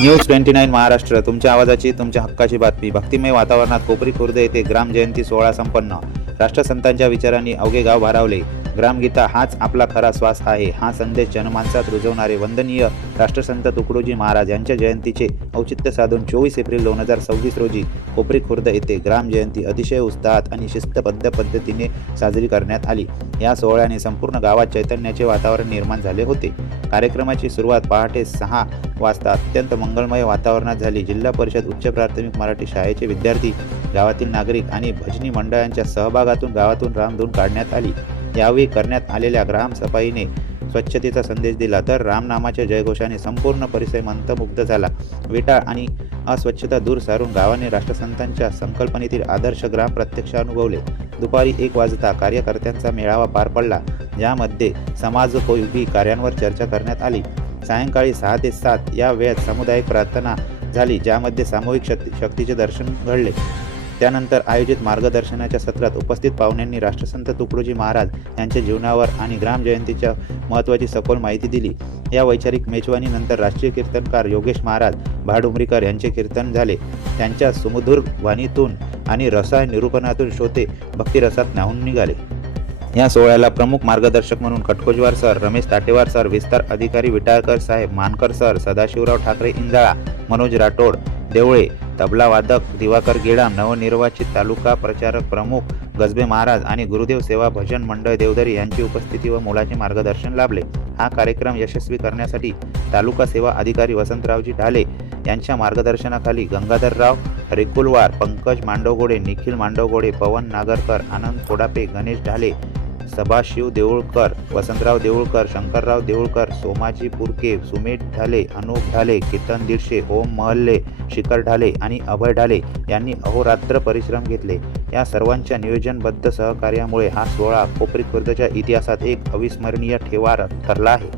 News 29 Maharashtra, तुमच्या आवाजाची, तुमच्या हक्काची बातमी. भक्तिमय वातावरणात कोपरी खुर्द येथे ग्राम जयंती सोहळा संपन्न. राष्ट्रसंतांच्या विचारांनी अवघे गाव भारावले. ग्रामगीता हाच आपला खरा श्वास आहे, हा संदेश जनमानसात रुजवणारे वंदनीय राष्ट्रसंत तुकडोजी महाराज यांच्या जयंतीचे औचित्य साधून 24 एप्रिल 2026 रोजी कोपरी खुर्द येथे ग्राम जयंती अतिशय उत्साहात आणि शिस्तबद्ध पद्धतीने साजरी करण्यात आली. या सोहळ्याने संपूर्ण गावात चैतन्याचे वातावरण निर्माण झाले होते. कार्यक्रमाची सुरुवात पहाटे 6 वाजता अत्यंत मंगलमय वातावरणात झाली. जिल्हा परिषद उच्च प्राथमिक मराठी शाळेचे विद्यार्थी, गावातील नागरिक आणि भजनी मंडळांच्या सहभागातून गावातून रामधून काढण्यात आली. यावेळी करण्यात आलेल्या ग्रामसफाईने स्वच्छतेचा संदेश दिला, तर रामनामाच्या जयघोषाने संपूर्ण परिसर मंत्रमुग्ध झाला. विटाळ आणि अस्वच्छता दूर सारून गावाने राष्ट्रसंतांच्या संकल्पनेतील आदर्श ग्राम प्रत्यक्ष अनुभवले. दुपारी 1 वाजता कार्यकर्त्यांचा मेळावा पार पडला, ज्यामध्ये समाजोपयोगी कार्यांवर चर्चा करण्यात आली. सायंकाळी 6 ते 7 या वेळात सामुदायिक प्रार्थना झाली, ज्यामध्ये सामूहिक शक्तीचे दर्शन घडले. त्यानंतर आयोजित मार्गदर्शनाच्या सत्रात उपस्थित पाहुण्यांनी राष्ट्रसंत तुकडोजी महाराज यांच्या जीवनावर आणि ग्राम जयंतीच्या महत्त्वाची सखोल माहिती दिली. या वैचारिक मेजवानीनंतर राष्ट्रीय कीर्तनकार योगेश महाराज भाडुमरीकर यांचे कीर्तन झाले. त्यांच्या सुमधुर वाणीतून आणि रसायन निरूपणातून श्रोते भक्तिरसात न्हाऊन निघाले. या सोहळ्याला प्रमुख मार्गदर्शक म्हणून कटकोजवार सर, रमेश ताटेवार सर, विस्तार अधिकारी विटाळकर साहेब, मानकर सर, सदाशिवराव ठाकरे इंजाळा, मनोज राठोड देवळे, तबला वादक दिवाकर गेडाम, नवनिर्वाचित तालुका प्रचारक प्रमुख गजबे महाराज आणि गुरुदेव सेवा भजन मंडळ देवधरी यांची उपस्थिती व मोलाचे मार्गदर्शन लाभले. हा कार्यक्रम यशस्वी करण्यासाठी तालुका सेवा अधिकारी वसंतरावजी ढाले यांच्या मार्गदर्शनाखाली गंगाधरराव रेकुलवार, पंकज मांडवगोडे, निखिल मांडवगोडे, पवन नागरकर, आनंद कोडापे, गणेश ढाले, सभाशिव देऊळकर, वसंतराव देऊळकर, शंकरराव देऊळकर, सोमाजी पुरके, सुमेध ढाले, अनुप ढाले, केतन दीडशे, ओम महल्ले, शिखर ढाले आणि अभय ढाले यांनी अहोरात्र परिश्रम घेतले. या सर्वांच्या नियोजनबद्ध सहकार्यामुळे हा सोहळा कोपरी खुर्दच्या इतिहासात एक अविस्मरणीय ठेवा ठरला आहे.